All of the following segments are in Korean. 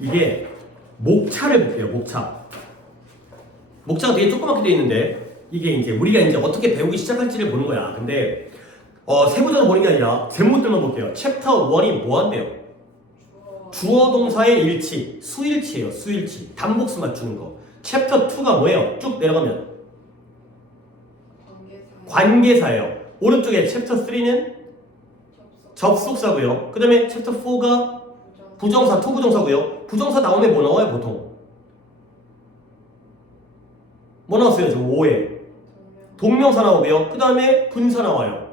이게 목차를 볼게요. 목차가 되게 조그맣게 되어 있는데 이게 이제 우리가 이제 어떻게 배우기 시작할지를 보는 거야. 근데 세부적으로 보는 게 아니라 제목들만 볼게요. 챕터 1이 뭐 한대요? 주어 동사의 일치, 수일치예요. 수일치. 단복수 맞추는 거. 챕터 2가 뭐예요? 쭉 내려가면 관계사예요. 오른쪽에 챕터 3는 접속사고요. 그 다음에 챕터 4가 부정사, 투부정사고요. 부정사 나오면 뭐 나와요 보통? 뭐 나왔어요? 저 5에 동명사 나오고요. 그 다음에 분사 나와요.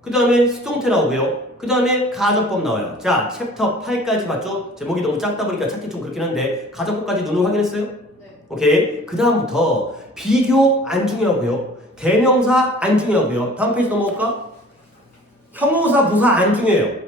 그 다음에 수동태 나오고요. 그 다음에 가정법 나와요. 자, 챕터 8까지 봤죠? 제목이 너무 작다 보니까 찾기 좀 그렇긴 한데 가정법까지 눈으로 확인했어요? 네. 오케이. 그 다음부터 비교 안 중요하고요. 대명사 안 중요하고요. 다음 페이지 넘어갈까? 형용사, 부사 안 중요해요.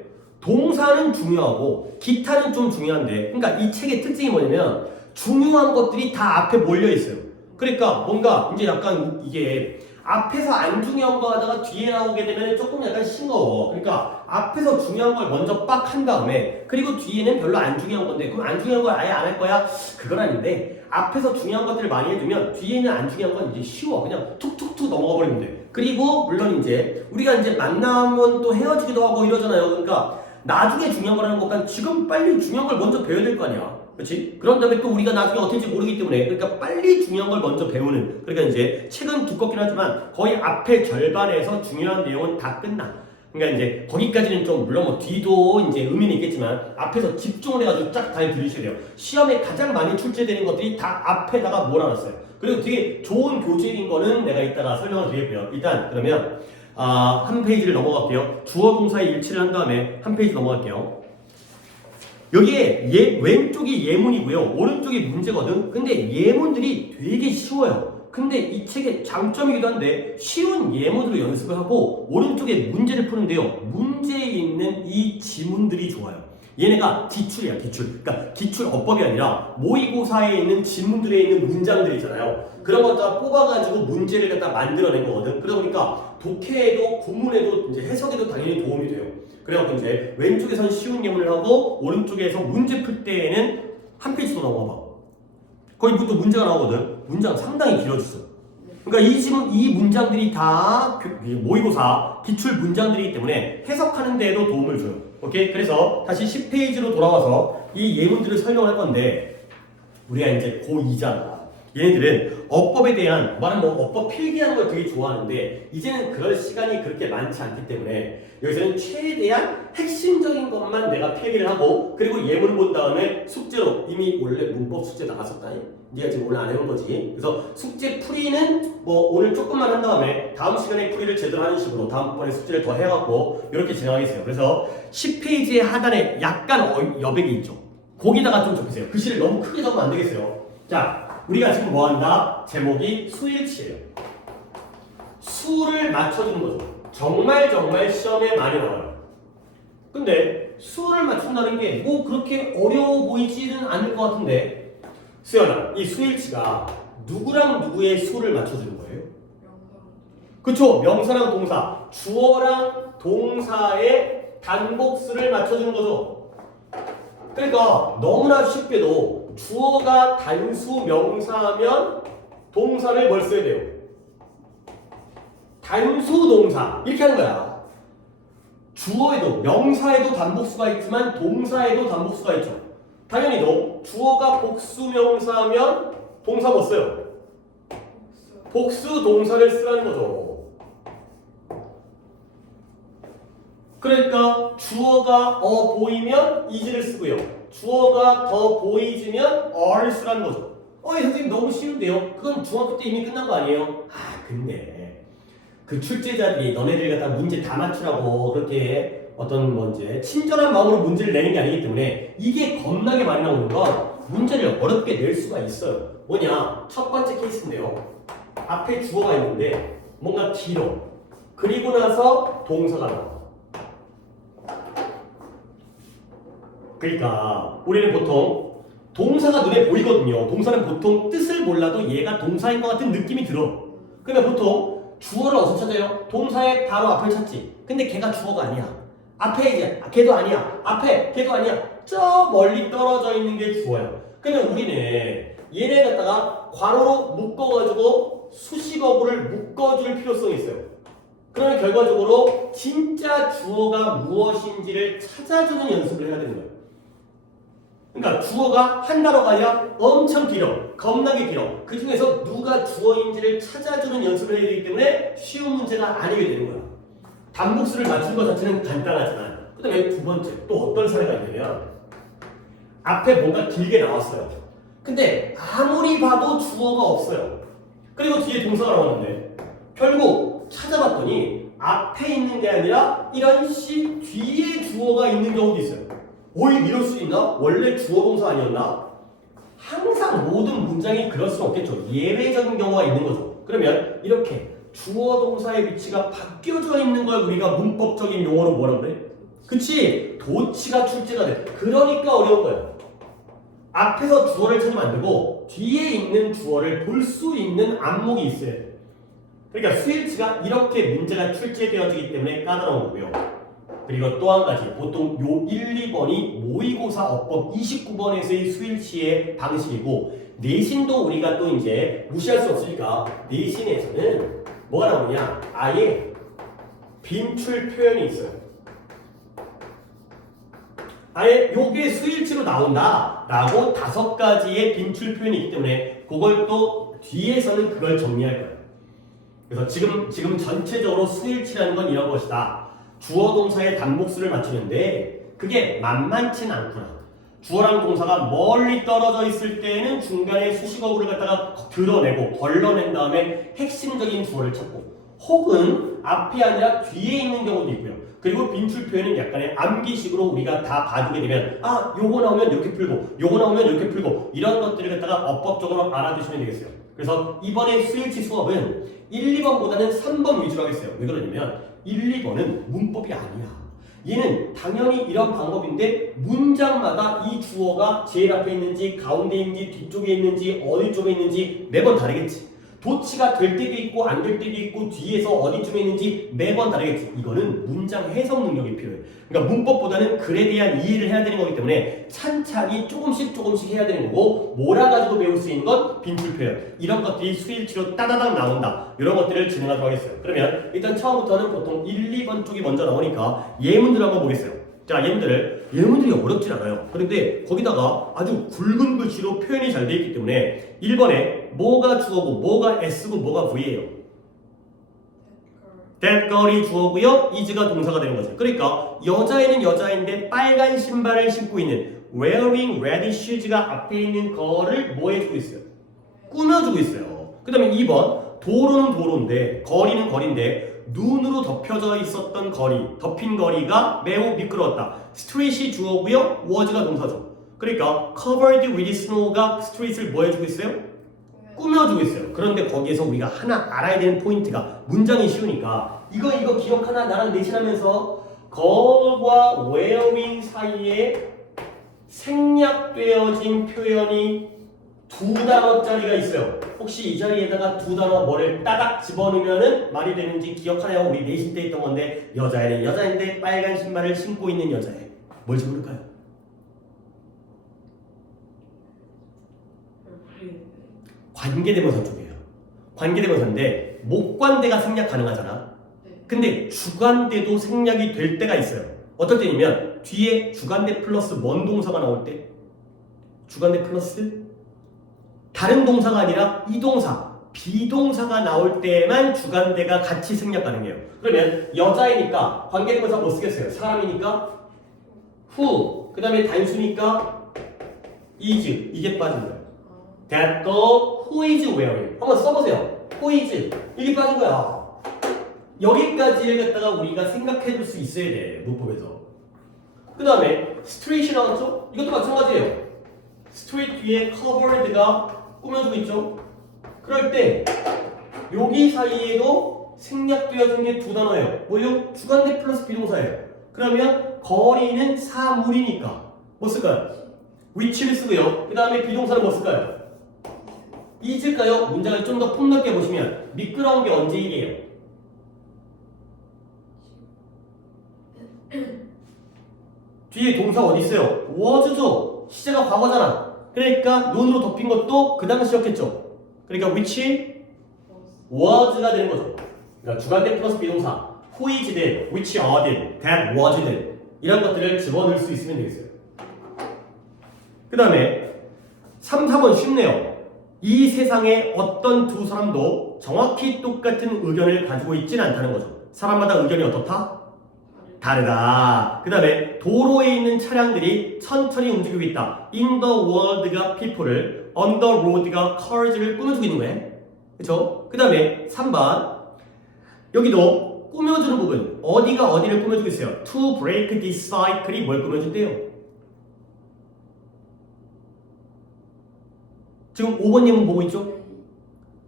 동사는 중요하고 기타는 좀 중요한데, 그러니까 이 책의 특징이 뭐냐면 중요한 것들이 다 앞에 몰려 있어요. 그러니까 뭔가 이제 약간 이게 앞에서 안 중요한 거 하다가 뒤에 나오게 되면 조금 약간 싱거워. 그러니까 앞에서 중요한 걸 먼저 빡 한 다음에 그리고 뒤에는 별로 안 중요한 건데 그럼 안 중요한 걸 아예 안 할 거야? 그건 아닌데 앞에서 중요한 것들을 많이 해두면 뒤에는 안 중요한 건 이제 쉬워. 그냥 툭툭툭 넘어가 버리면 돼. 그리고 물론 이제 우리가 이제 만나면 또 헤어지기도 하고 이러잖아요. 그러니까 나중에 중요한 거라는 것보다 지금 빨리 중요한 걸 먼저 배워야 될 거 아니야. 그렇지? 그런 다음에 또 우리가 나중에 어떻게 될지 모르기 때문에 그러니까 빨리 중요한 걸 먼저 배우는, 그러니까 이제 책은 두껍긴 하지만 거의 앞에 절반에서 중요한 내용은 다 끝나. 그러니까 이제 거기까지는 좀 물론 뭐 뒤도 이제 의미는 있겠지만 앞에서 집중을 해가지고 쫙 잘 들으셔야 돼요. 시험에 가장 많이 출제되는 것들이 다 앞에다가 몰아놨어요. 그리고 되게 좋은 교재인 거는 내가 이따가 설명을 드리고요. 일단 그러면 한 페이지를 넘어갈게요. 주어 동사의 일치를 한 다음에 한 페이지 넘어갈게요. 여기에 왼쪽이 예문이고요. 오른쪽이 문제거든. 근데 예문들이 되게 쉬워요. 근데 이 책의 장점이기도 한데 쉬운 예문으로 연습을 하고 오른쪽에 문제를 푸는데요. 문제에 있는 이 지문들이 좋아요. 얘네가 기출이야, 기출. 그러니까 기출 어법이 아니라 모의고사에 있는 지문들에 있는 문장들 있잖아요. 그런 것 다 뽑아가지고 문제를 갖다 만들어낸 거거든. 그러다 보니까 독해에도 구문에도 이제 해석에도 당연히 도움이 돼요. 그래갖고 이제 왼쪽에선 쉬운 예문을 하고 오른쪽에서 문제 풀 때에는 한 페이지 더 넘어가봐. 거기 또 문제가 나오거든. 문장 상당히 길어졌어. 그러니까 이 문장들이 다 모의고사 기출 문장들이기 때문에 해석하는 데에도 도움을 줘요. 오케이? 그래서 다시 10페이지로 돌아와서 이 예문들을 설명할 건데 우리가 이제 고2잖아. 얘네들은 어법에 대한 말은 뭐 어법 필기하는 걸 되게 좋아하는데 이제는 그럴 시간이 그렇게 많지 않기 때문에 여기서는 최대한 핵심적인 것만 내가 필기를 하고 그리고 예문을 본 다음에 숙제로 이미 원래 문법 숙제 나갔었다니 네가 지금 오늘 안 해본 거지. 그래서 숙제 풀이는 뭐 오늘 조금만 한 다음에 다음 시간에 풀이를 제대로 하는 식으로 다음번에 숙제를 더 해갖고 이렇게 진행하겠어요. 그래서 10페이지의 하단에 약간 여백이 있죠. 거기다가 좀 적으세요. 글씨를 너무 크게 적으면 안 되겠어요. 자, 우리가 지금 뭐 한다? 제목이 수일치예요. 수를 맞춰주는 거죠. 정말 시험에 많이 나와요. 근데 수를 맞춘다는 게 뭐 그렇게 어려워 보이지는 않을 것 같은데 수연아, 이 수일치가 누구랑 누구의 수를 맞춰주는 거예요? 그쵸? 명사랑 동사, 주어랑 동사의 단복수를 맞춰주는 거죠. 그러니까 너무나 쉽게도 주어가 단수 명사면 동사를 뭘 써야 돼요? 단수 동사 이렇게 하는 거야. 주어에도 명사에도 단복수가 있지만 동사에도 단복수가 있죠. 당연히 너 주어가 복수 명사면 동사 뭐 써요? 복수 동사를 쓰라는 거죠. 그러니까 주어가 보이면 is를 쓰고요. 주어가 더 보이지면 are를 쓰라는 거죠. 선생님 너무 쉬운데요? 그건 중학교 때 이미 끝난 거 아니에요? 근데 그 출제자들이 너네들 갖다 문제 다 맞추라고 그렇게 어떤 문제 친절한 마음으로 문제를 내는 게 아니기 때문에 이게 겁나게 많이 나오는 건 문제를 어렵게 낼 수가 있어요. 뭐냐? 첫 번째 케이스인데요. 앞에 주어가 있는데 뭔가 길어. 그리고 나서 동사가 나와. 그러니까 우리는 보통 동사가 눈에 보이거든요. 동사는 보통 뜻을 몰라도 얘가 동사인 것 같은 느낌이 들어. 그러면 보통 주어를 어디서 찾아요? 동사의 바로 앞을 찾지. 근데 걔가 주어가 아니야. 앞에 이제 걔도 아니야. 앞에 걔도 아니야. 저 멀리 떨어져 있는 게 주어야. 그러면 우리는 얘네 갖다가 괄호로 묶어가지고 수식어구를 묶어줄 필요성이 있어요. 그러면 결과적으로 진짜 주어가 무엇인지를 찾아주는 연습을 해야 되는 거예요. 그러니까 주어가 한 단어가 아니라 엄청 길어. 겁나게 길어. 그 중에서 누가 주어인지를 찾아주는 연습을 해야 되기 때문에 쉬운 문제가 아니게 되는 거야. 단복수를 맞춘 것 자체는 간단하지만 그 다음에 두 번째 또 어떤 사례가 있냐면 앞에 뭔가 길게 나왔어요. 근데 아무리 봐도 주어가 없어요. 그리고 뒤에 동사가 나왔는데 결국 찾아봤더니 앞에 있는 게 아니라 이런 시 뒤에 주어가 있는 경우도 있어요. 오이 이럴 수 있나? 원래 주어 동사 아니었나? 항상 모든 문장이 그럴 수는 없겠죠. 예외적인 경우가 있는 거죠. 그러면 이렇게 주어 동사의 위치가 바뀌어져 있는 걸 우리가 문법적인 용어로 뭐라 그래? 그치? 도치가 출제가 돼. 그러니까 어려운 거예요. 앞에서 주어를 찾으면 안 되고 뒤에 있는 주어를 볼 수 있는 안목이 있어야 돼. 그러니까 스위치가 이렇게 문제가 출제되어지기 때문에 까다로운 거고요. 그리고 또 한 가지, 보통 요 1, 2번이 모의고사 어법 29번에서의 스위치의 방식이고 내신도 우리가 또 이제 무시할 수 없으니까 내신에서는 뭐가 나오냐? 아예 빈출 표현이 있어요. 아예 요게 스위치로 나온다라고 5가지의 빈출 표현이 있기 때문에 그걸 또 뒤에서는 그걸 정리할 거예요. 그래서 지금 전체적으로 스위치라는 건 이런 것이다. 주어 동사의 단목수를 맞추는데 그게 만만치는 않구나. 주어랑 동사가 멀리 떨어져 있을 때는 중간에 수식어구를 갖다가 드러내고 걸러낸 다음에 핵심적인 주어를 찾고 혹은 앞이 아니라 뒤에 있는 경우도 있고요. 그리고 빈출 표현은 약간의 암기식으로 우리가 다 봐주게 되면 요거 나오면 이렇게 풀고 요거 나오면 이렇게 풀고 이런 것들을 갖다가 어법적으로 알아두시면 되겠어요. 그래서 이번에 스위치 수업은 1, 2번보다는 3번 위주로 하겠어요. 왜 그러냐면 1, 2번은 문법이 아니야. 얘는 당연히 이런 방법인데 문장마다 이 주어가 제일 앞에 있는지 가운데 있는지 뒤쪽에 있는지 어디 쪽에 있는지 매번 다르겠지. 도치가 될 때도 있고 안 될 때도 있고 뒤에서 어디쯤에 있는지 매번 다르겠지. 이거는 문장 해석 능력이 필요해. 그러니까 문법보다는 글에 대한 이해를 해야 되는 거기 때문에 찬찬히 조금씩 해야 되는 거고 몰아가지고 배울 수 있는 건 빈출 표현. 이런 것들이 수일치로 따다닥 나온다. 이런 것들을 진행하도록 하겠어요. 그러면 일단 처음부터는 보통 1, 2번 쪽이 먼저 나오니까 예문들 한번 보겠어요. 자, 예문들이 어렵진 않아요. 그런데 거기다가 아주 굵은 글씨로 표현이 잘 돼 있기 때문에 1번에 뭐가 주어고 뭐가 S고 뭐가 V예요. That girl이 주어고요. is가 동사가 되는 거죠. 그러니까 여자애는 여자인데 빨간 신발을 신고 있는 wearing red shoes가 앞에 있는 거를 뭐 해주고 있어요? 꾸며주고 있어요. 그 다음에 2번 도로는 도로인데 거리는 거리인데 눈으로 덮여져 있었던 거리, 덮인 거리가 매우 미끄러웠다. street이 주어고요. was가 동사죠. 그러니까 covered with snow가 street을 뭐 해주고 있어요? 꾸며주고 있어요. 그런데 거기에서 우리가 하나 알아야 되는 포인트가 문장이 쉬우니까 이거 기억하나? 나랑 내신하면서 거와 wearing 사이에 생략되어진 표현이 2단어짜리가 있어요. 혹시 이 자리에다가 2단어 뭐를 따닥 집어넣으면 말이 되는지 기억하나요? 우리 내신 때 있던 건데 여자애는 여자인데 빨간 신발을 신고 있는 여자애. 뭘지 모를까요? 관계대명사 쪽이에요. 관계대명사인데 목관대가 생략 가능하잖아. 근데 주관대도 생략이 될 때가 있어요. 어떨 때냐면 뒤에 주관대 플러스 뭔 동사가 나올 때 주관대 플러스 다른 동사가 아니라 이 동사, 비동사가 나올 때만 주관대가 같이 생략 가능해요. 그러면 여자이니까 관계대명사 뭐 쓰겠어요? 사람이니까 who, 그 다음에 단수니까 is, 이게 빠진 거예요. That girl who is wearing. 한번 써보세요. Who is, 이게 빠진 거야. 여기까지를 갖다가 우리가 생각해 줄 수 있어야 돼, 문법에서. 그 다음에 street이 나왔죠? 이것도 마찬가지예요. street 뒤에 covered가 꾸며주고 있죠? 그럴 때 여기 사이에도 생략되어진 게 2단어예요. 뭐요? 주관대 플러스 비동사예요. 그러면 거리는 사물이니까 뭐 쓸까요? 위치를 쓰고요. 그 다음에 비동사는 뭐 쓸까요? is일까요? 문장을 좀 더 폭넓게 보시면 미끄러운 게 언제 일이에요? 뒤에 동사 어디 있어요? was죠. 시제가 과거잖아. 그러니까 논으로 덮인 것도 그 당시였겠죠. 그러니까 which was가 되는 거죠. 그러니까 주관대 플러스 비동사 who is then, which are then, that was then 이런 것들을 집어넣을 수 있으면 되겠어요. 그 다음에 3, 4번 쉽네요. 이 세상에 어떤 두 사람도 정확히 똑같은 의견을 가지고 있지는 않다는 거죠. 사람마다 의견이 어떻다? 다르다. 그 다음에 도로에 있는 차량들이 천천히 움직이고 있다. In the world가 people를, on the road가 cars를 꾸며주고 있는 거예요. 그쵸? 그 다음에 3번 여기도 꾸며주는 부분 어디가 어디를 꾸며주고 있어요? To break this cycle이 뭘 꾸며준대요? 지금 5번 예문 보고 있죠?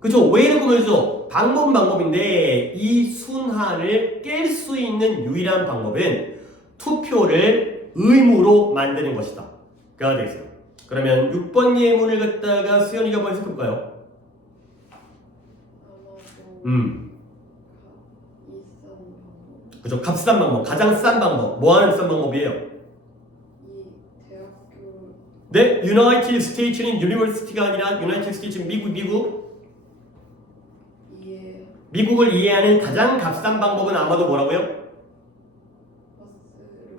그쵸? way를 꾸며주죠? 방법은 방법인데 이 순환을 깰 수 있는 유일한 방법은 투표를 의무로 만드는 것이다 가 되겠어요. 그러면 6번 예문을 갖다가 수연이가 한번 해석해볼까요? 그죠? 값싼 방법, 가장 싼 방법. 뭐 하는 싼 방법이에요? 이 대학교 네? United States는 University가 아니라 United States 미국. 이해 미국을 이해하는 가장 값싼 방법은 아마도 뭐라고요? 버스로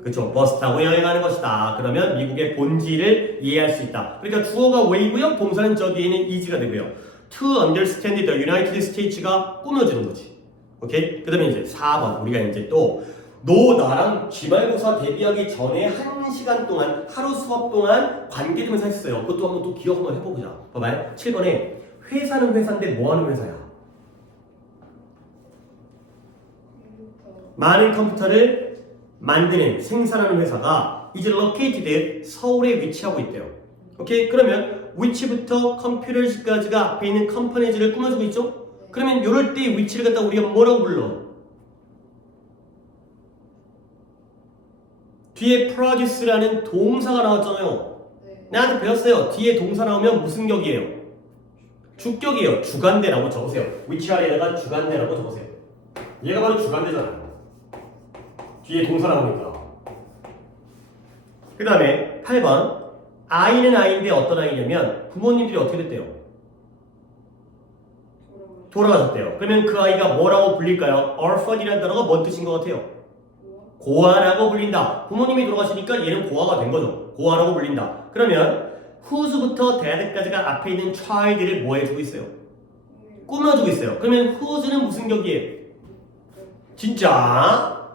그렇죠. 버스 타고 여행하는 것이다. 그러면 미국의 본질을 이해할 수 있다. 그러니까 주어가 way고요. 동사는 저기에는 is가 되고요. To understand the United States가 꾸며주는 거지. 오케이? 그 다음에 이제 4번 우리가 이제 또 너 나랑 기말고사 대비하기 전에 1시간 동안 하루 수업 동안 관계되면서 했어요. 그것도 한번 또 기억 한번 해보자. 봐봐요. 7번에 회사는 회사인데 뭐 하는 회사야? 컴퓨터 많은 컴퓨터를 만드는 생산하는 회사가 이제 located 서울에 위치하고 있대요. 오케이? 그러면 which부터 computers까지가 앞에 있는 컴퍼니즈를 꾸며주고 있죠? 그러면 이럴 때 위치를 갖다 우리가 뭐라고 불러? 뒤에 produce라는 동사가 나왔잖아요. 네. 나한테 배웠어요. 뒤에 동사 나오면 무슨 격이에요? 주격이에요. 주관대라고 적으세요. which 아래다가 주관대라고 적으세요. 얘가 바로 주관대잖아요. 뒤에 동사 나오니까. 그 다음에 8번 아이는 아이인데 어떤 아이냐면 부모님들이 어떻게 됐대요? 돌아가셨대요. 그러면 그 아이가 뭐라고 불릴까요? orphan이라는 단어가 뭔 뜻인 것 같아요? 고아라고 불린다. 부모님이 돌아가시니까 얘는 고아가 된 거죠. 고아라고 불린다. 그러면 whose부터 dad까지가 앞에 있는 child를 뭐 해주고 있어요? 꾸며주고 있어요. 그러면 whose는 무슨 격이에요? 진짜?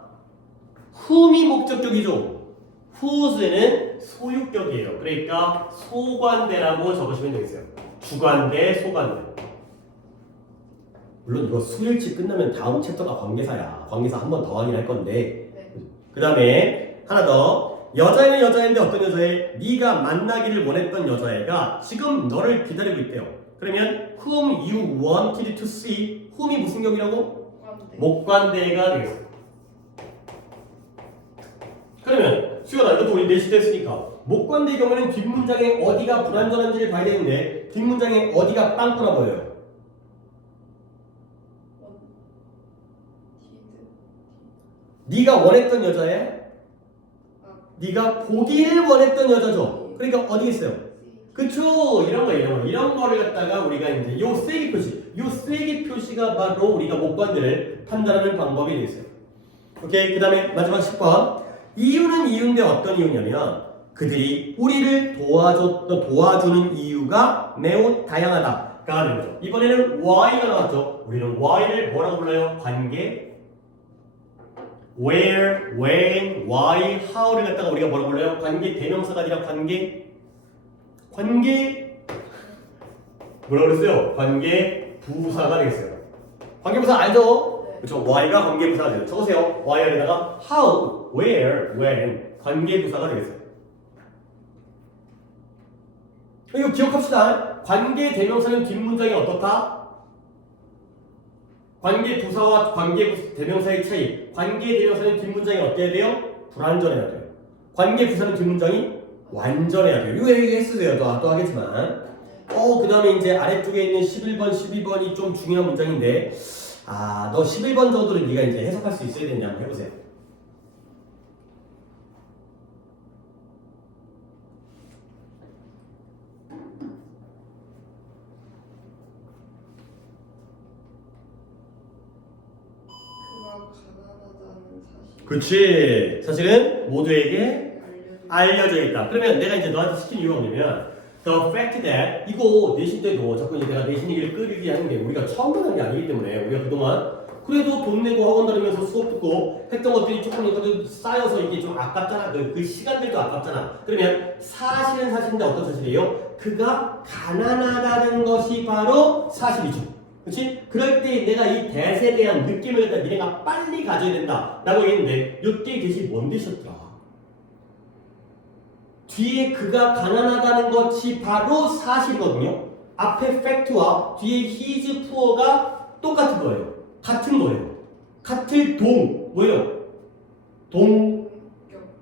whom이 목적격이죠. whose는 소유격이에요. 그러니까 소관대라고 적으시면 되겠어요. 주관대, 소관대. 물론 이거 수일치 끝나면 다음 챕터가 관계사야. 관계사 한 번 더 확인할 건데. 그 다음에 하나 더. 여자애는 여자애인데 어떤 여자애? 네가 만나기를 원했던 여자애가 지금 너를 기다리고 있대요. 그러면 whom you wanted to see. whom이 무슨 격이라고? 목관대가 되겠어. 그러면 수연아 이것도 우리 내시 됐으니까 목관대의 경우에는 뒷문장에 어디가 불완전한지를 봐야 되는데 뒷문장에 어디가 빵꾸나 보여요? 네가 원했던 여자애? 네가 보기를 원했던 여자죠. 그러니까 어디 있어요? 그쵸? 이런 거를 갖다가 우리가 이제 요 쓰레기 표시, 요 쓰레기 표시가 바로 우리가 목관대를 판단하는 방법이 되겠어요. 오케이. 그 다음에 마지막 10번. 이유는 이유인데 어떤 이유냐면 그들이 우리를 도와주는 이유가 매우 다양하다가 되는 거죠. 이번에는 why가 나왔죠. 우리는 why를 뭐라고 불러요? 관계. where, when, why, how를 갖다가 우리가 뭐라고 불러요? 관계 대명사가 아니라 관계 뭐라고 그랬어요? 관계 부사가 되겠어요. 관계부사 알죠? 네. 그렇죠. why가 관계부사가 되죠. 적으세요. why 안에다가 how, where, when 관계부사가 되겠어요. 이거 기억합시다. 관계 대명사는 뒷문장이 어떻다? 관계 부사와 관계 대명사의 차이. 관계 대명사는 뒷문장이 어때야 돼요? 불완전해야 돼요. 관계 부사는 뒷문장이 완전해야 돼요. 이거 얘기했어요. 또 하겠지만. 그 다음에 이제 아래쪽에 있는 11번, 12번이 좀 중요한 문장인데, 너 11번 정도를 네가 이제 해석할 수 있어야 되냐 한번 해보세요. 그렇지. 사실은 모두에게 알려줘. 알려져 있다. 그러면 내가 이제 너한테 시킨 이유가 뭐냐면 the fact that 이거 내신 때도 자꾸 이제 내가 내신 얘기를 끌기 하는 게 우리가 처음 하는 게 아니기 때문에 우리가 그동안 그래도 돈 내고 학원 다니면서 수업 듣고 했던 것들이 조금 쌓여서 이게 좀 아깝잖아. 그 시간들도 아깝잖아. 그러면 사실은 사실인데 어떤 사실이에요? 그가 가난하다는 것이 바로 사실이죠. 그렇지? 그럴 때 내가 이 대세에 대한 느낌을 갖다 니네가 빨리 가져야 된다 라고 얘기했는데 이때 대시 뭔 뜻이었더라? 뒤에 그가 가난하다는 것이 바로 사실이거든요. 앞에 팩트와 뒤에 his poor가 똑같은 거예요. 같은 거예요. 같은 뭐예요?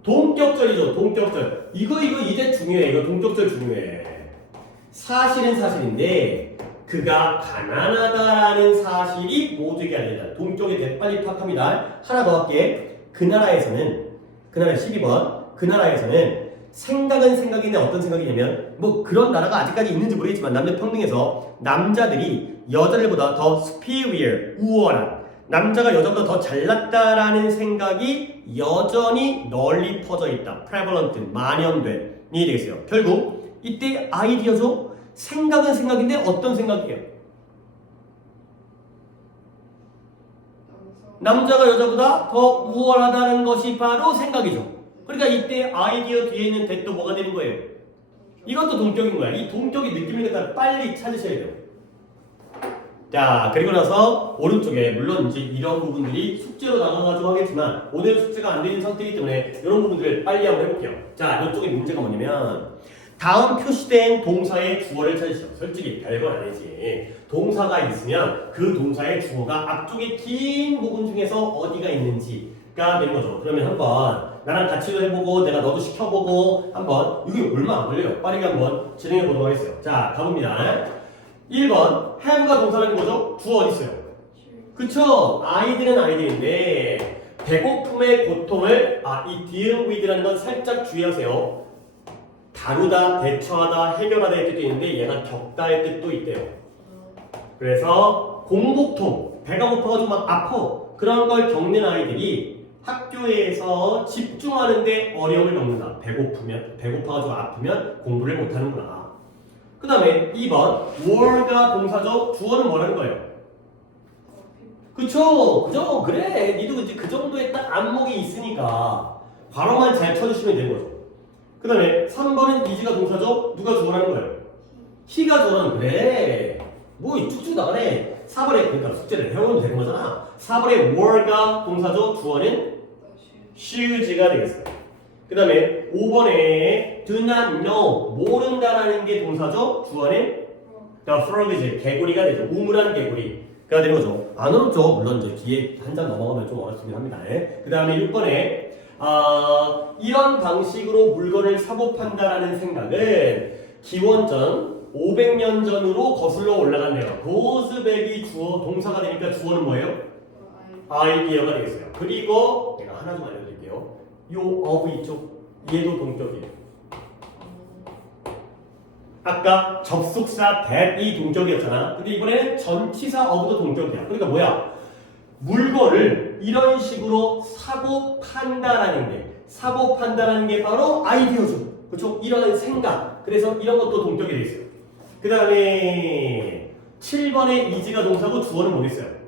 동격절이죠. 동격절. 이거 이제 중요해. 이거 동격절 중요해. 사실은 사실인데 그가 가난하다라는 사실이 모두에게 알려진다. 동격에 빨리 파악합니다. 하나 더 할게. 그 나라에서는 12번 그 나라에서는 생각은 생각인데 어떤 생각이냐면 뭐 그런 나라가 아직까지 있는지 모르겠지만 남녀 평등에서 남자들이 여자들보다 더 superior 우월한 남자가 여자보다 더 잘났다라는 생각이 여전히 널리 퍼져 있다. prevalent 만연된 이 되겠어요. 결국 이때 아이디어죠. 생각은 생각인데 어떤 생각이에요? 남자가 여자보다 더 우월하다는 것이 바로 생각이죠. 그러니까 이때 아이디어 뒤에 있는 대또 뭐가 되는 거예요? 이것도 동격인 거야. 이 동격의 느낌을 갖다 빨리 찾으셔야 돼요. 자, 그리고 나서 오른쪽에 물론 이제 이런 부분들이 숙제로 나가가지고 하겠지만 오늘 숙제가 안 되는 상태이기 때문에 이런 부분들을 빨리 한번 해볼게요. 자, 이쪽에 문제가 뭐냐면 다음 표시된 동사의 주어를 찾으시죠. 솔직히 별건 아니지. 동사가 있으면 그 동사의 주어가 앞쪽에 긴 부분 중에서 어디가 있는지가 되는 거죠. 그러면 한번 나랑 같이도 해보고 내가 너도 시켜보고 한번 이게 얼마 안 걸려요. 빠르게 한번 진행해 보도록 하겠어요. 자, 가봅니다. 1번 have가 동사라는 거죠? 주어 어디 있어요? 그쵸? 아이들은 아이들인데 배고픔의 고통을 이 deal with라는 건 살짝 주의하세요. 다루다, 대처하다, 해결하다의 뜻도 있는데 얘가 겪다의 뜻도 있대요. 그래서 공복통, 배가 고파가지고 막 아파 그런 걸 겪는 아이들이 학교에서 집중하는데 어려움을 겪는다. 배고파가지고 아프면 공부를 못하는구나. 그 다음에 2번 were가 동사죠. 주어는 뭐라는 거예요? 그쵸? 그죠? 그래. 니도 이제 그 정도의 딱 안목이 있으니까 괄호만 잘 쳐주시면 되는 거죠. 그 다음에 3번은 is가 동사죠. 누가 주어라는 거예요? he가 주어라는 그래. 뭐 쭉쭉 나가네. 4번에 그러니까 숙제를 해오면 되는 거잖아. 4번에 were가 동사죠. 주어는 shews가 되겠어요. 그 다음에 5번에 do not know 모른다라는 게 동사죠. 주어는 the frog이지 개구리가 되죠. 우물한 개구리가 되는 거죠. 안 어렵죠. 물론 이제 뒤에 한 장 넘어가면 좀 어렵긴 합니다. 그 다음에 6번에 이런 방식으로 물건을 사고 판다라는 생각은 기원전 500년 전으로 거슬러 올라갔네요. goes back이 주어 동사가 되니까 주어는 뭐예요? 아이디어가 되겠어요. 그리고 내가 하나 좀 알려드릴게요. 요 of 있죠? 얘도 동격이에요. 아까 접속사 that이 동격이었잖아. 근데 이번에는 전치사 of도 동격이야. 그러니까 뭐야? 물건을 이런 식으로 사고 판다라는 게 바로 아이디어죠. 그렇죠? 이런 생각. 그래서 이런 것도 동격이 돼 있어요. 그 다음에 7번에 is가 동사고 주어는 뭐겠어요?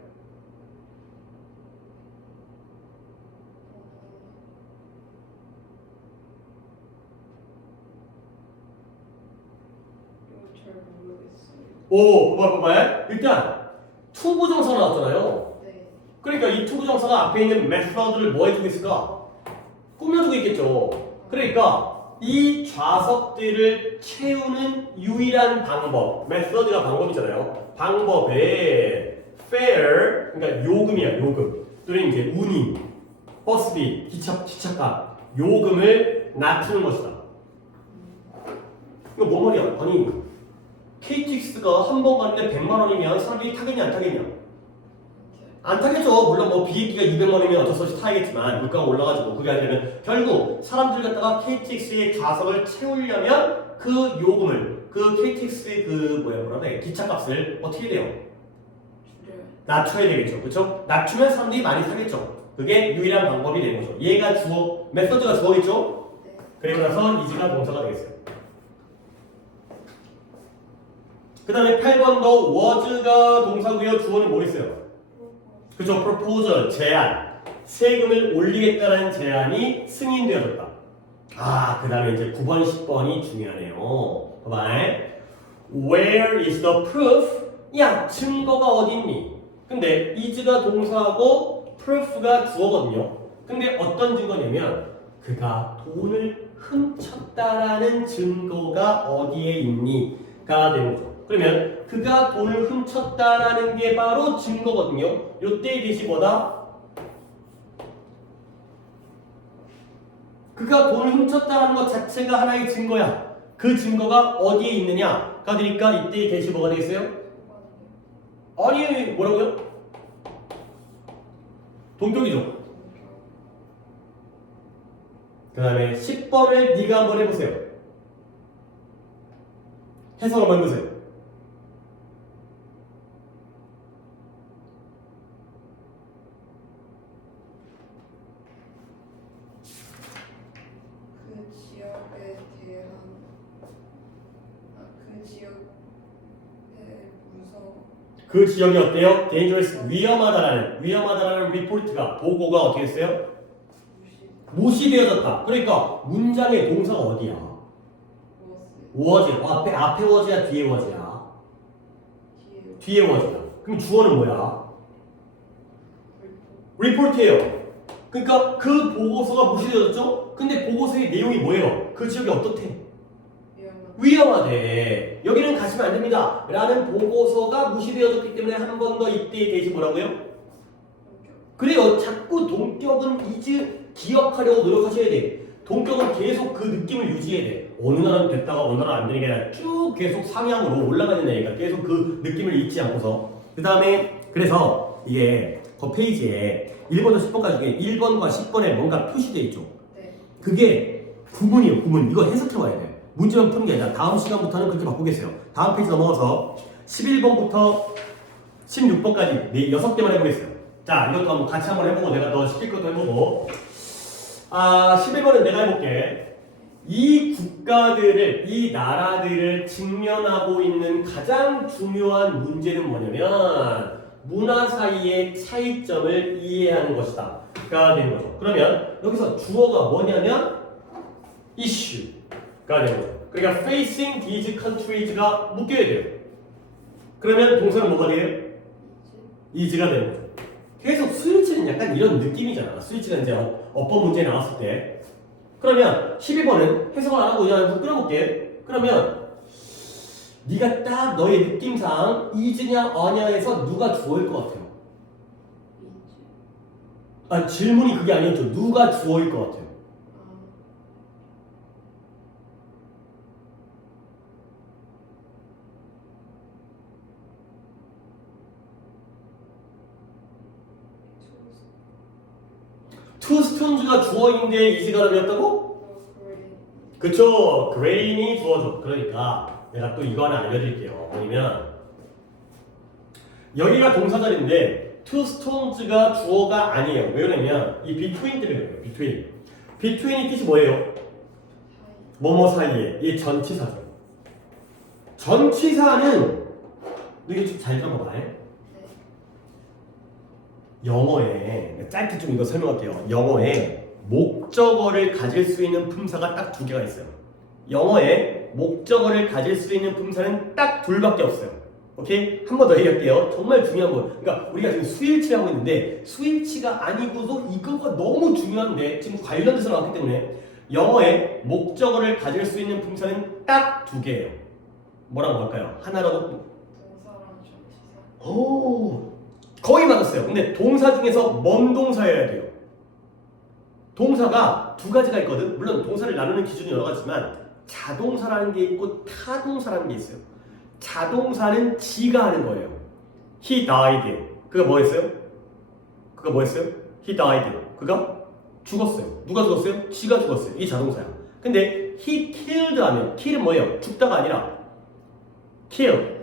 잘 모르겠어요. 오, 봐봐. 일단 투부정사 나왔잖아요. 네. 그러니까 이 투부정사가 앞에 있는 method를 뭐 해주고 있을까? 꾸며주고 있겠죠. 그러니까 이 좌석들을 채우는 유일한 방법, method가 방법이잖아요. 방법에 fare, 그러니까 요금이야, 요금. 또는 이제 운임, 버스비, 기차값, 요금을 낮추는 것이다. 이거 뭔 말이야? 아니, KTX가 한 번 가는데 100만 원이면 사람들이 타겠냐, 안 타겠냐? 안 타겠죠. 물론 뭐 비행기가 200만 원이면 어쩔 수 없이 타야겠지만 물가가 올라가지고 그게 아니라면 결국 사람들 갖다가 KTX의 좌석을 채우려면 그 요금을 그 KTX의 뭐라 그래 기차값을 어떻게 돼요? 낮춰야 되겠죠. 그렇죠? 낮추면 사람들이 많이 타겠죠. 그게 유일한 방법이 되는 거죠. 얘가 주어, 메서드가 주어겠죠? 네. 그리고 나서 is가 동사가 되겠어요. 그 다음에 8번도 was가 동사고요. 주어는 뭐겠어요? 그죠? proposal, 제안. 세금을 올리겠다는 제안이 승인되어졌다. 그 다음에 이제 9번, 10번이 중요하네요. 봐봐. Where is the proof? 야, 증거가 어딨니? 근데 is가 동사하고 proof가 주어거든요. 근데 어떤 증거냐면 그가 돈을 훔쳤다라는 증거가 어디에 있니?가 되는 거죠. 그러면 그가 돈을 훔쳤다라는 게 바로 증거거든요. 요때 대시 뭐다? 그가 돈을 훔쳤다는 것 자체가 하나의 증거야. 그 증거가 어디에 있느냐가 되니까 이때 대시 뭐가 되겠어요? 아니 뭐라고요? 동격이죠. 그 다음에 10번을 네가 한번 해보세요. 해석 한번 해보세요. 그 지역에 대한 그 지역의 무서워 그 지역이 어때요? dangerous, 위험하다라는 리포트가, 보고가 어떻게 했어요? 무시 무시되어졌다. 그러니까 문장의 동사가 어디야? 무엇을 was. 앞에 was야 뒤에 was야? 뒤에 뒤에 was야. 그럼 주어는 뭐야? 리포트예요. 그러니까 그 보고서가 무시되어졌죠? 근데 보고서의 내용이 뭐예요? 그 지역이 어떻대? 위험하대. 여기는 가시면 안 됩니다. 라는 보고서가 무시되어졌기 때문에 한 번 더 이때에 대시 뭐라고요? 그래요. 자꾸 동격은 기억하려고 노력하셔야 돼. 동격은 계속 그 느낌을 유지해야 돼. 어느 날은 됐다가 어느 날은 안 되는 게 아니라 쭉 계속 상향으로 올라가는 애니까 계속 그 느낌을 잊지 않고서. 그 다음에 그래서 이게 그 페이지에 1번부터 10번까지 중에 1번과 10번에 뭔가 표시되어 있죠. 네. 그게 구문이에요. 구문. 이거 해석해와야 돼. 문제만 푸는 게 아니라 다음 시간부터는 그렇게 바꾸겠어요. 다음 페이지 넘어가서 11번부터 16번까지 6개만 해보겠어요. 자, 이것도 한번 같이 한번 해보고 내가 너 시킬 것도 해보고. 11번은 내가 해볼게. 이 국가들을, 이 나라들을 직면하고 있는 가장 중요한 문제는 뭐냐면 문화 사이의 차이점을 이해하는 것이다. 가 되는 거죠. 그러면 여기서 주어가 뭐냐면 issue가 되는 거죠. 그러니까 facing these countries가 묶여야 돼요. 그러면 동사는 뭐가 돼요? is가 되는 거죠. 계속 스위치는 약간 이런 느낌이잖아. 스위치가 이제 어법 문제에 나왔을 때. 그러면 12번은 해석을 안 하고 그냥 끊어볼게. 그러면 네가 딱 너의 느낌상 is냐 어냐에서 누가 주어일 것 같아요? 질문이 그게 아니었죠. 누가 주어일 것 같아요? 투스톤즈가 주어인데 is가 되었다고? 그쵸. grain이 주어죠. 그러니까 내가 또 이거 하나 알려드릴게요. 뭐냐면 여기가 동사절인데 투스톤즈가 주어가 아니에요. 왜 그러냐면 이 between 때문에 그래요. between이 뜻이 뭐예요? 뭐뭐 사이에. 이 전치사죠. 전치사는 이게 좀 잘 들어봐봐. 영어에 짧게 좀 이거 설명할게요. 영어에 목적어를 가질 수 있는 품사가 딱 2개가 있어요. 영어에 목적어를 가질 수 있는 품사는 딱 2밖에 없어요. 오케이? 한 번 더 얘기할게요. 정말 중요한 거. 그러니까 우리가 지금 스위치 하고 있는데 스위치가 아니고도 이거가 너무 중요한데 지금 관련돼서 나왔기 때문에 영어에 목적어를 가질 수 있는 품사는 딱 2개예요. 뭐라고 할까요? 하나라도 동사랑 전치사 오, 거의 맞았어요. 근데 동사 중에서 뭔 동사여야 돼요? 동사가 2가지가 있거든. 물론 동사를 나누는 기준이 여러 가지지만 자동사라는 게 있고 타동사라는 게 있어요. 자동사는 지가 하는 거예요. He died. 그가 뭐 했어요? He died. 그가 죽었어요. 누가 죽었어요? 지가 죽었어요. 이 자동사야. 근데 he killed 하면 kill은 뭐예요? 죽다가 아니라 kill.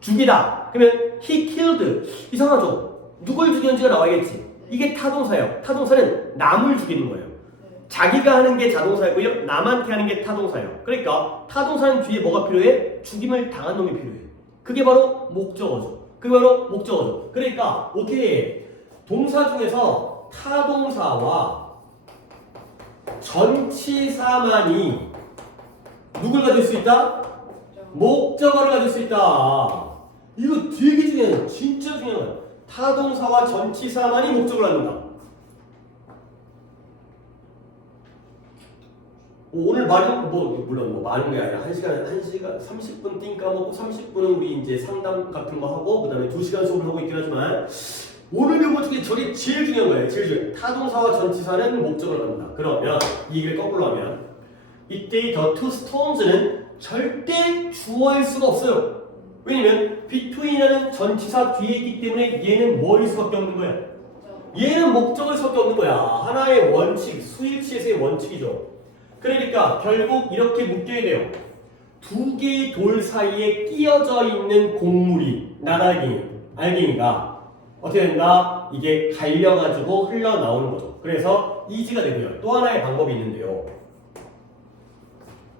죽이다. 그러면 he killed. 이상하죠? 누굴 죽였는지가 나와야겠지. 이게 타동사예요. 타동사는 남을 죽이는 거예요. 네. 자기가 하는 게 자동사이고요. 남한테 하는 게 타동사예요. 그러니까 타동사는 뒤에 뭐가 필요해? 죽임을 당한 놈이 필요해. 그게 바로 목적어죠. 그게 바로 목적어죠. 그러니까 어떻게 동사 중에서 타동사와 전치사만이 누굴 가질 수 있다? 목적어를 가질 수 있다. 이거 되게 중요해요. 진짜 중요한 거예요. 타동사와 전치사만이 목적을 갖는다. 오늘 말은 물론 많은 게 아니라 1시간 30분 띵 까먹고 30분은 우리 이제 상담 같은 거 하고 그다음에 2시간 수업을 하고 있긴 하지만 오늘 배운 것 중에 저게 제일 중요한 거예요. 제일 중요해요. 타동사와 전치사는 목적을 갖는다. 그러면 이 얘기를 거꾸로 하면 이때의 the two stones는 절대 주어일 수가 없어요. 왜냐면 between이라는 전치사 뒤에 있기 때문에 얘는 뭐일 수밖에 없는 거야. 얘는 목적일 수밖에 없는 거야. 하나의 원칙, 수일치에서의 원칙이죠. 그러니까 결국 이렇게 묶여야 돼요. 두 개의 돌 사이에 끼어져 있는 곡물이 알갱이가 어떻게 된다? 이게 갈려가지고 흘러나오는 거죠. 그래서 이지가 되고요. 또 하나의 방법이 있는데요.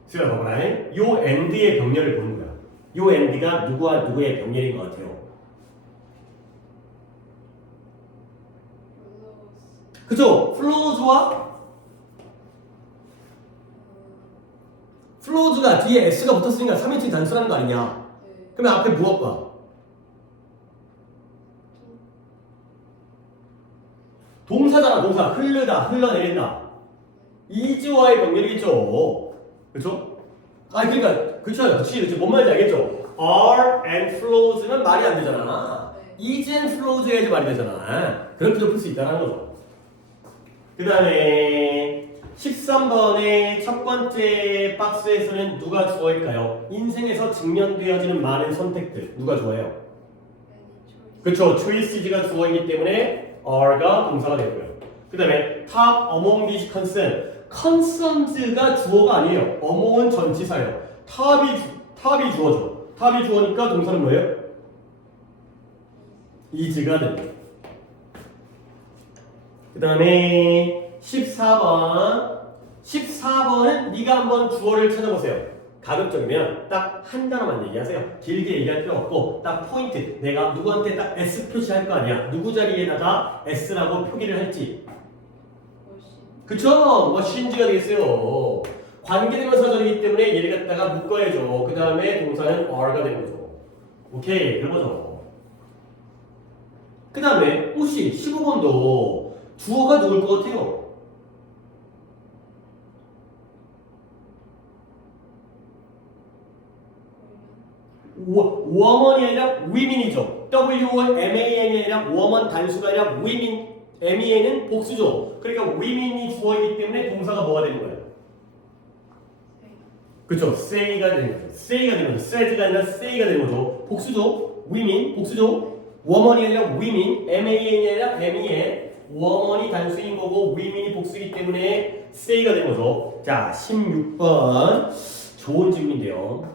수야 봐봐라. 요 and의 병렬을 보는 거야. 요 and가 누구와 누구의 병렬인 것 같아요? 그쵸? 플로우즈가 뒤에 s가 붙었으니까 3인칭 단수라는 거 아니냐? 네. 그러면 앞에 무엇과? 동사잖아. 동사. 흐르다, 흘러내린다. 이즈와의 병렬이겠죠. 그쵸? 그러니까 그치. 뭔 말인지 알겠죠? are and flows는 말이 안 되잖아. is and flows 해야지 말이 되잖아. 그렇게도 풀 수 있다는 거죠. 그 다음에 13번의 첫 번째 박스에서는 누가 주어일까요? 인생에서 직면되어지는 많은 선택들. 누가 주어예요? 그쵸. choices가 주어이기 때문에 are가 동사가 되고요. 그 다음에 top among these concerns가 주어가 아니에요. among은 전치사예요. top이 주어죠. top이 주어니까 동사는 뭐예요? is가 됩니다. 그 다음에 14번은 네가 한번 주어를 찾아보세요. 가급적이면 딱 한 단어만 얘기하세요. 길게 얘기할 필요 없고 딱 포인트. 내가 누구한테 딱 S 표시할 거 아니야. 누구 자리에다가 S라고 표기를 할지. 그쵸? 머신지가 되겠어요. 관계대명사절이기 때문에 얘를 갖다가 묶어야죠. 그 다음에 동사는 are가 되는 거죠. 오케이, 그런 거죠. 그 다음에 혹시 15번도 주어가 누굴 것 같아요? woman이 아니라 women이죠. W-O-M-A-N이 아니라 woman 단수가 아니라 women, M-E-N은 복수죠. 그러니까 women이 주어이기 때문에 동사가 뭐가 되는 거예요? 그쵸? say가 되는 거죠. say가 되는 거죠. said가 아니라 say가 되는 거죠. 복수죠. women, 복수죠. woman이 아니라 women, M-A-N이 아니라 M-E-N. woman이 단수인 거고 women이 복수이기 때문에 say가 되는 거죠. 자, 16번 좋은 질문인데요.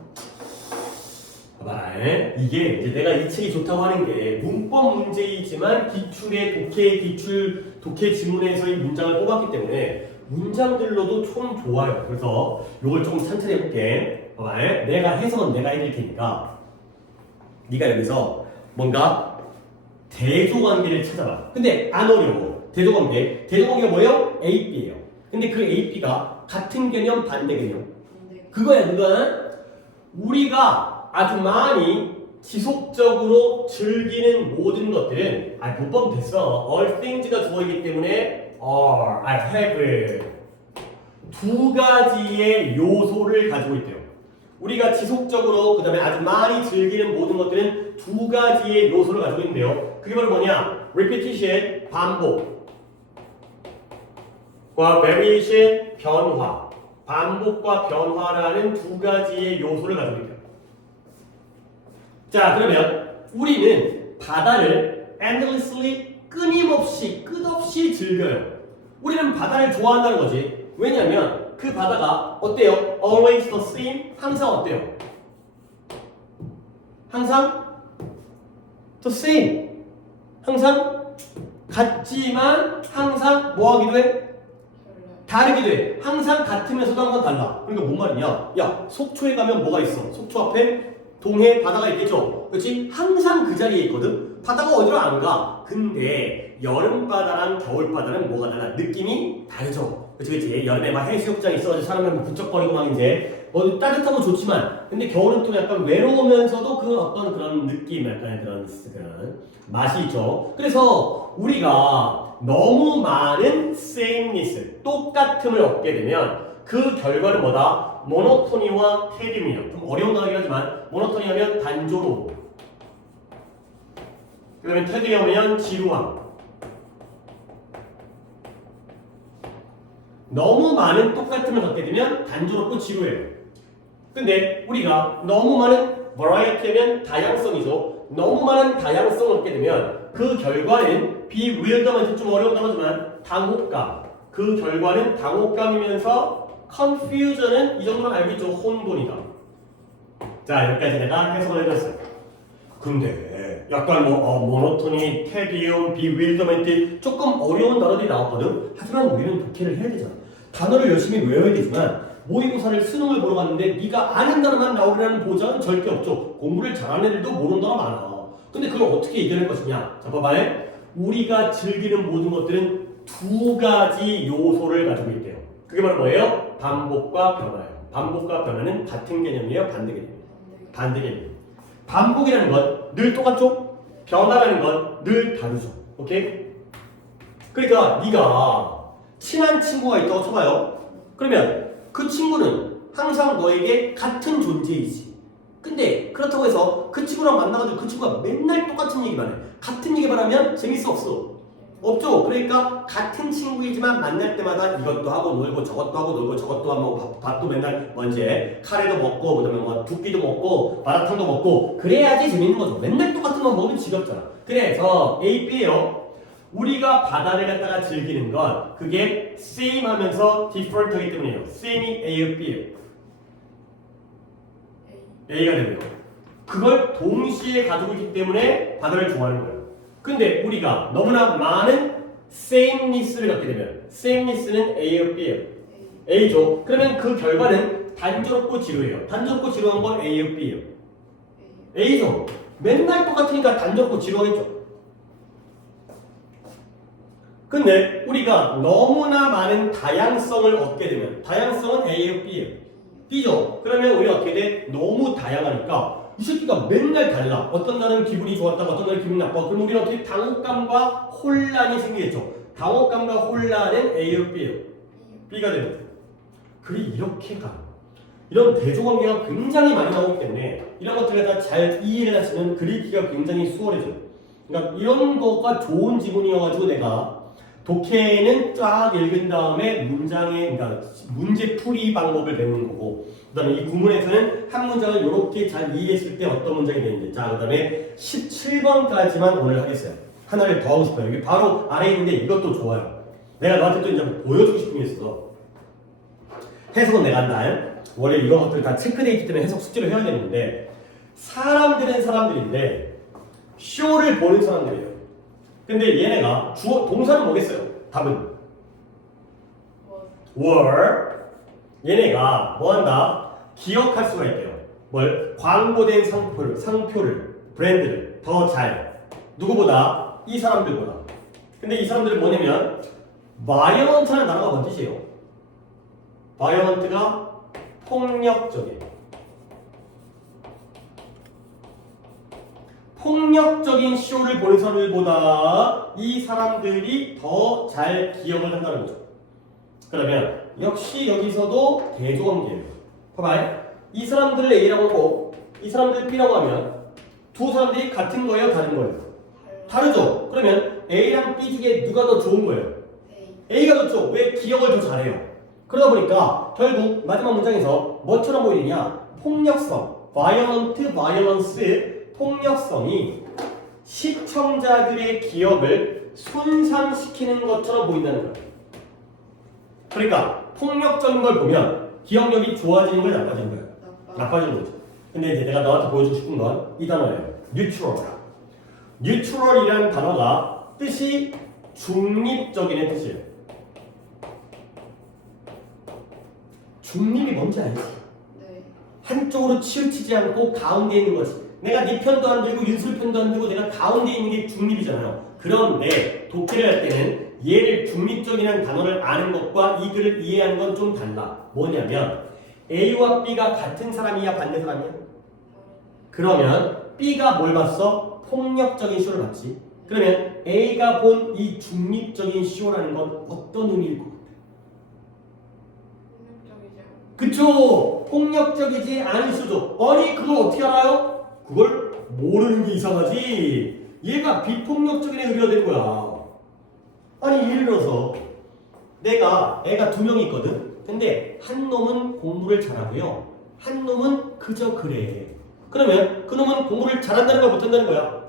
봐봐. 이게 이제 내가 이 책이 좋다고 하는 게 문법 문제이지만 기출의 독해 지문에서의 문장을 뽑았기 때문에 문장들로도 좀 좋아요. 그래서 이걸 조금 천천히 해볼게. 봐봐. 내가 해석은 내가 해줄 테니까 네가 여기서 뭔가 대조관계를 찾아봐. 근데 안 어려워. 대조관계가 뭐예요? AB예요. 근데 그 AB가 같은 개념, 반대 개념. 그거는 우리가 아주 많이 지속적으로 즐기는 모든 것들은 문법 됐어. all things가 주어이기 때문에 I have 두 가지의 요소를 가지고 있대요. 우리가 지속적으로 그 다음에 아주 많이 즐기는 모든 것들은 두 가지의 요소를 가지고 있는데요. 그게 바로 뭐냐? repetition, 반복과 variation, 변화. 반복과 변화라는 두 가지의 요소를 가지고 있대요. 자, 그러면 우리는 바다를 endlessly 끝없이 즐겨요. 우리는 바다를 좋아한다는 거지. 왜냐면 그 바다가 어때요? Always the same. 항상 어때요? 항상 the same. 항상 같지만 항상 뭐 하기도 해? 달라요. 다르기도 해. 항상 같으면서도 항상 달라. 그러니까 뭔 말이냐? 야, 속초에 가면 뭐가 있어? 속초 앞에 동해 바다가 있겠죠? 그렇지? 항상 그 자리에 있거든? 바다가 어디로 안 가. 근데 여름바다랑 겨울바다는 뭐가 달라? 느낌이 다르죠? 그치? 여름에 막 해수욕장 있어가지고 사람들 막 부쩍거리고 막 이제 따뜻하고 좋지만 근데 겨울은 또 약간 외로우면서도 그 어떤 그런 느낌, 약간 그런 맛이 있죠. 그래서 우리가 너무 많은 sameness, 똑같음을 얻게 되면 그 결과는 뭐다? 모노토니와 테디움이에요. 좀 어려운 단어긴 하지만 모노토니 하면 단조로움, 그 다음에 테디움이면 지루함. 너무 많은 똑같음을 갖게 되면 단조롭고 지루해요. 근데 우리가 너무 많은 variety면 다양성이죠. 너무 많은 다양성을 얻게 되면 그 결과는 bewilderment, 좀 어려운 단어지만 당혹감. 그 결과는 당혹감이면서 confusion은 이 정도는 알고 있죠. 혼돈이다. 자, 여기까지 내가 해석을 해줬어요. 근데 약간 모노토니, 테디움, bewilderment 조금 어려운 단어들이 나왔거든. 하지만 우리는 독해를 해야 되잖아. 단어를 열심히 외워야 되지만 모의고사를 수능을 보러 갔는데 네가 아는 단어만 나오리라는 보장은 절대 없죠. 공부를 잘하는 애들도 모르는 단어 많아. 근데 그걸 어떻게 이겨낼 것이냐? 자, 봐봐요. 우리가 즐기는 모든 것들은 두 가지 요소를 가지고 있대요. 그게 바로 뭐예요? 반복과 변화예요. 반복과 변화는 같은 개념이에요? 반대 개념이에요? 반대 개념. 반복이라는 건 늘 똑같죠? 변화라는 건 늘 다르죠. 오케이? 그러니까 네가 친한 친구가 있다고 쳐봐요. 그러면 그 친구는 항상 너에게 같은 존재이지. 근데 그렇다고 해서 그 친구랑 만나가지고 그 친구가 맨날 똑같은 얘기만 해. 같은 얘기만 하면 재밌어 없어? 없죠. 그러니까 같은 친구이지만 만날 때마다 이것도 하고 놀고 저것도 하고 놀고 저것도 하고 밥도 맨날 언제 카레도 먹고 그다음에 뭐 두끼도 먹고 마라탕도 먹고 그래야지 재밌는 거죠. 맨날 똑같은 거 먹으면 지겹잖아. 그래서 A, B예요. 우리가 바다를 갖다가 즐기는 건 그게 same 하면서 different 하기 때문이에요. same이 A예요, B예요? A가 되고요. 그걸 동시에 가지고 있기 때문에 바다를 좋아하는 거예요. 근데 우리가 너무나 많은 sameness를 갖게 되면 sameness는 A예요, B예요? A죠. 그러면 그 결과는 단조롭고 지루해요. 단조롭고 지루한 건 A예요, B예요? A죠. 맨날 똑같으니까 단조롭고 지루하겠죠. 근데 우리가 너무나 많은 다양성을 얻게 되면 다양성은 A예요, B예요? B죠. 그러면 우리가 어떻게 돼? 너무 다양하니까 이 새끼가 맨날 달라. 어떤 날은 기분이 좋았다가 어떤 날은 기분이 나빠. 그럼 우리는 어떻게 당혹감과 혼란이 생기겠죠. 당혹감과 혼란은 A예요, B예요? B가 됩니다. 글이 이렇게 가. 이런 대조관계가 굉장히 많이 나오기 때문에 이런 것들을 다 잘 이해를 하시면 글 읽기가 굉장히 수월해져요. 그러니까 이런 거가 좋은 지문이어가지고 내가 독해는 쫙 읽은 다음에 문장의, 그러니까 문제풀이 방법을 배우는 거고, 그 다음에 이 구문에서는 한 문장을 이렇게 잘 이해했을 때 어떤 문장이 되는지. 자, 그 다음에 17번까지만 오늘 하겠어요. 하나를 더 하고 싶어요. 여기 바로 아래에 있는데 이것도 좋아요. 내가 너한테 또 이제 보여주고 싶은 게 있어서. 해석은 내가 한다. 원래 이런 것들 다 체크되어 있기 때문에 해석 숙제를 해야 되는데, 사람들은 사람들인데, 쇼를 보는 사람들이에요. 근데 얘네가 동사는 뭐겠어요? 답은 were. 얘네가 뭐한다? 기억할 수가 있대요. 뭘? 광고된 상표를 브랜드를 더 잘 누구보다? 이 사람들보다. 근데 이 사람들은 뭐냐면 violent라는 단어가 뭔 뜻이에요? violent가 폭력적인, 폭력적인 쇼를 보는 사람들보다 이 사람들이 더 잘 기억을 한다는 거죠. 그러면 역시 여기서도 대조관계예요. 봐봐요. 이 사람들을 A라고 하고 이 사람들을 B라고 하면 두 사람들이 같은 거예요? 다른 거예요? 다르죠. 그러면 A랑 B 중에 누가 더 좋은 거예요? A가 좋죠. 왜? 기억을 더 잘해요. 그러다 보니까 결국 마지막 문장에서 뭐처럼 보이느냐? 폭력성, violence, 폭력성이 시청자들의 기억을 손상시키는 것처럼 보인다는 거예요. 그러니까 폭력적인 걸 보면 기억력이 좋아지는 거예요, 나빠지는 거예요? 나빠지는 거죠. 근데 이제 내가 너한테 보여주고 싶은 건 이 단어예요. neutral. neutral이라는 단어가 뜻이 중립적인 뜻이에요. 중립이 뭔지 알지? 네. 한쪽으로 치우치지 않고 가운데 있는 거지. 내가 네 편도 안 들고 윤술 편도 안 들고 내가 가운데 있는 게 중립이잖아요. 그런데 독해를 할 때는 얘를 중립적이라는 단어를 아는 것과 이 글을 이해하는 건 좀 달라. 뭐냐면 A와 B가 같은 사람이야 반대 사람이야? 그러면 B가 뭘 봤어? 폭력적인 쇼를 봤지. 그러면 A가 본 이 중립적인 쇼라는 건 어떤 의미일 것 같아? 폭력적이지 않고. 그쵸? 폭력적이지 않을 수도. 아니 그걸 어떻게 알아요? 그걸 모르는 게 이상하지. 얘가 비폭력적인 의미가 되는 거야. 아니 예를 들어서 애가 두 명이 있거든. 근데 한 놈은 공부를 잘하고요. 한 놈은 그저 그래. 그러면 그 놈은 공부를 잘한다는 걸 못한다는 거야.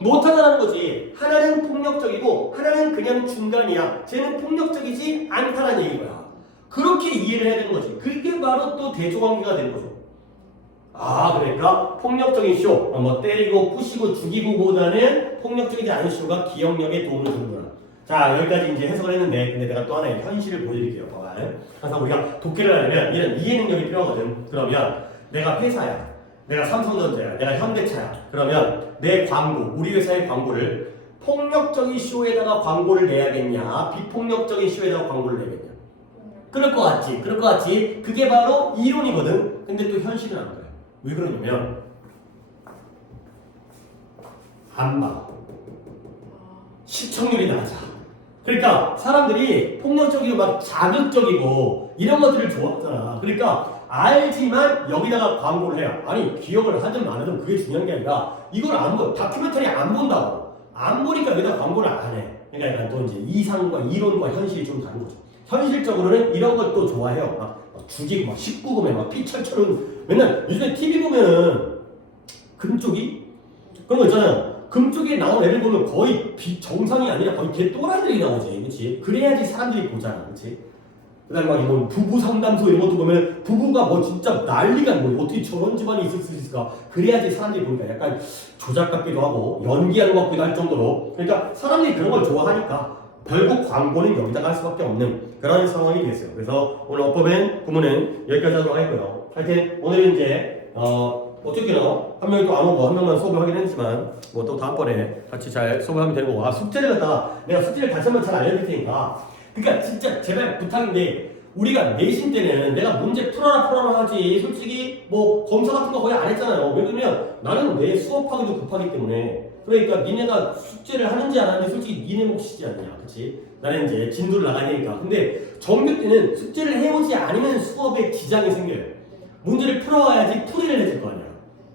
못한다는 거지. 하나는 폭력적이고 하나는 그냥 중간이야. 쟤는 폭력적이지 않다는 얘기인 거야. 그렇게 이해를 해야 되는 거지. 그게 바로 또 대조관계가 되는 거죠. 아 그러니까 폭력적인 쇼, 뭐 때리고 부시고 죽이고보다는 폭력적이지 않은 쇼가 기억력에 도움을 주는구나. 자 여기까지 이제 해석을 했는데 근데 내가 또 하나의 현실을 보여드릴게요. 봐봐. 항상 우리가 독해를 하려면 이런 이해 능력이 필요하거든. 그러면 내가 회사야. 내가 삼성전자야. 내가 현대차야. 그러면 내 광고, 우리 회사의 광고를 폭력적인 쇼에다가 광고를 내야겠냐 비폭력적인 쇼에다가 광고를 내야겠냐. 그럴 것 같지. 그럴 것 같지. 그게 바로 이론이거든. 근데 또 현실은 안 그래. 왜 그러냐면 안 봐. 시청률이 낮아. 그러니까 사람들이 폭력적이고 막 자극적이고 이런 것들을 좋아하잖아. 그러니까 알지만 여기다가 광고를 해요. 아니 기억을 하든 안 하든 그게 중요한 게 아니라 이걸 안 보. 다큐멘터리 안 본다고. 안 보니까 여기다 광고를 안 해. 그러니까 약간 또 이제 이상과 이론과 현실이 좀 다른 거죠. 현실적으로는 이런 것도 좋아해요. 막 죽이고 막 19금에 막 피철철은 맨날 요즘에 TV 보면은 금쪽이 그런 거 있잖아요. 금쪽에 나온 애를 보면 거의 정상이 아니라 거의 개 또라이들이 나오지, 그렇지? 그래야지 사람들이 보잖아, 그렇지? 그다음에 막 뭐 부부 상담소 이런 것도 보면 부부가 뭐 진짜 난리가 뭐 어떻게 저런 집안이 있을 수 있을까? 그래야지 사람들이 보니까 약간 조작 같기도 하고 연기하는 것 같기도 할 정도로 그러니까 사람들이 그런 걸 좋아하니까 결국 광고는 여기다가 할 수밖에 없는 그런 상황이 됐어요. 그래서 오늘 어법은 구문은 여기까지 하도록 하고요. 하여튼 오늘은 이제 어떻게나 한 명이 또 안 오고 한 명만 수업을 하긴 했지만 뭐 또 다음번에 같이 잘 수업을 하면 되는 거고 숙제를 갖다가 내가 숙제를 다시 한번 잘 알려줄 테니까 그러니까 진짜 제발 부탁인 게 우리가 내신 때는 내가 문제 풀어라 하지 솔직히 뭐 검사 같은 거 거의 안 했잖아요. 왜냐면 나는 내 수업하기도 급하기 때문에 그러니까 니네가 숙제를 하는지 안 하는지 솔직히 니네 몫이지 않냐, 그치? 나는 이제 진도를 나가야 되니까. 근데 정규 때는 숙제를 해오지 않으면 수업에 지장이 생겨요. 문제를 풀어와야지 풀이를 해줄 거 아니야.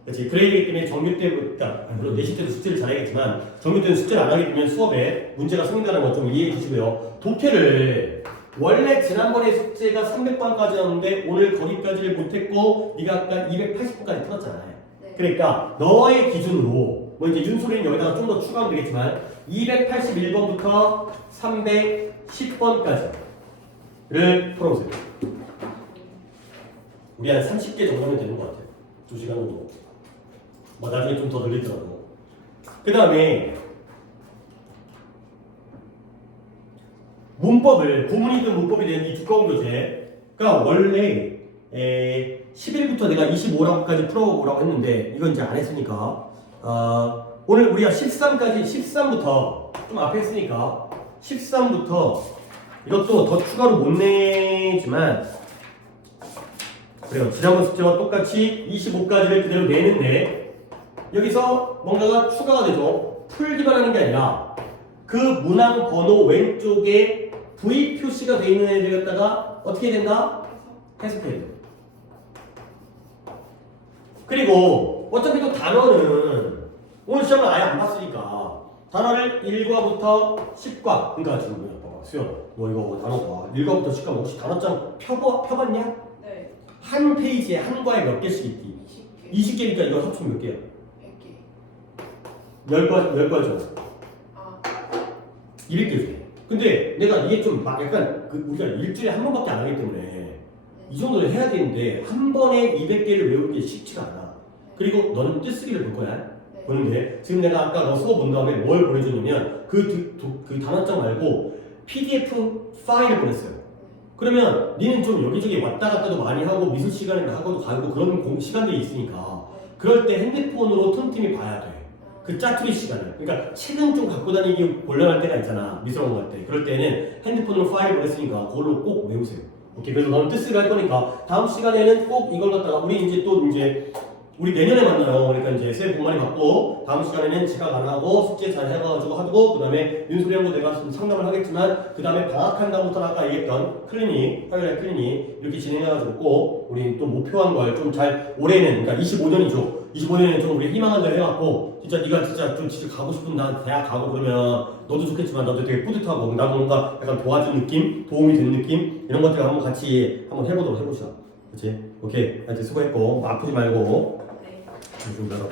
그치? 그래야 되기 때문에 정규 때부터, 물론 내신 때도 숙제를 잘해야겠지만 정규 때는 숙제를 안 하게 되면 수업에 문제가 생긴다는 거 좀 이해해 주시고요. 독해를 원래 지난번에 숙제가 300번까지였는데 오늘 거기까지를 못했고 네가 아까 280번까지 풀었잖아요. 그러니까 너의 기준으로 뭐 이제 윤소리는 여기다가 좀 더 추가하면 되겠지만 281번부터 310번까지를 풀어보세요. 우리 한 30개 정도면 되는 것 같아요. 2시간 정도. 뭐 나중에 좀 더 늘리더라도. 그 다음에 문법을 구문이든 문법이든 이 두꺼운 교재가 원래 10일부터 내가 25라고까지 풀어보라고 했는데 이건 이제 안 했으니까 오늘 우리가 13까지 13부터 좀 앞에 했으니까 13부터 이것도 더 추가로 못 내지만 그래요. 지난번 숙제와 똑같이 25까지를 그대로 내는데 여기서 뭔가가 추가가 되죠. 풀기만 하는 게 아니라 그 문항 번호 왼쪽에 V 표시가 되어 있는 애들 갖다가 어떻게 된다? 해석해야 돼요. 그리고 어차피 또 단어는 오늘 시험을 아예 안 봤으니까 단어를 1과부터 10과 그러니까 지금 봐봐 수연 너 이거 단어 봐 1과부터 10과 혹시 단어장 펴봤냐? 네. 한 페이지에 한 과에 몇 개씩 있기? 20개. 20개니까 이거 합치면 몇 개야? 100개. 10과죠. 아. 200개죠. 근데 내가 이게 좀 막 약간 우리가 일주일에 한 번밖에 안 하기 때문에 이 정도를 해야 되는데 한 번에 200개를 외우는 게 쉽지가 않아. 그리고 너는 뜻쓰기를 볼 거야. 보는데 지금 내가 아까 너 수업 본 다음에 뭘 보내줬냐면 그 단원장 말고 PDF 파일을 보냈어요. 그러면 니는 좀 여기저기 왔다 갔다도 많이 하고 미술 시간에 하고도 가고 그런 시간들이 있으니까 그럴 때 핸드폰으로 틈틈이 봐야 돼. 그 짜투리 시간을. 그러니까 책은 좀 갖고 다니기 곤란할 때가 있잖아. 미술학원 갈 때. 그럴 때는 핸드폰으로 파일 보냈으니까 그걸로 꼭 외우세요. 오케이. 그래서 너는 뜻을 할 거니까 다음 시간에는 꼭 이걸 갖다가 우리 우리 내년에 만나요. 그러니까 이제 새해 복 많이 받고 다음 시간에는 지각 안 하고 숙제 잘 해가지고 하고 그 다음에 윤소리 형도 내가 좀 상담을 하겠지만 그 다음에 방학한 다음부터 아까 얘기했던 클리닉, 화요일에 클리닉 이렇게 진행해가지고 꼭 우리 또 목표한 걸 좀 잘 올해는 그러니까 25년이죠. 25년에 좀 우리 희망한 대로 해갖고 진짜 네가 진짜 가고 싶은 나 대학 가고 그러면 너도 좋겠지만 나도 되게 뿌듯하고 나도 뭔가 약간 도와준 느낌, 도움이 되는 느낌 이런 것들 한번 같이 한번 해보도록 해보자. 그렇지? 오케이. 이제 수고했고 아프지 말고. 네. 좀 나가고.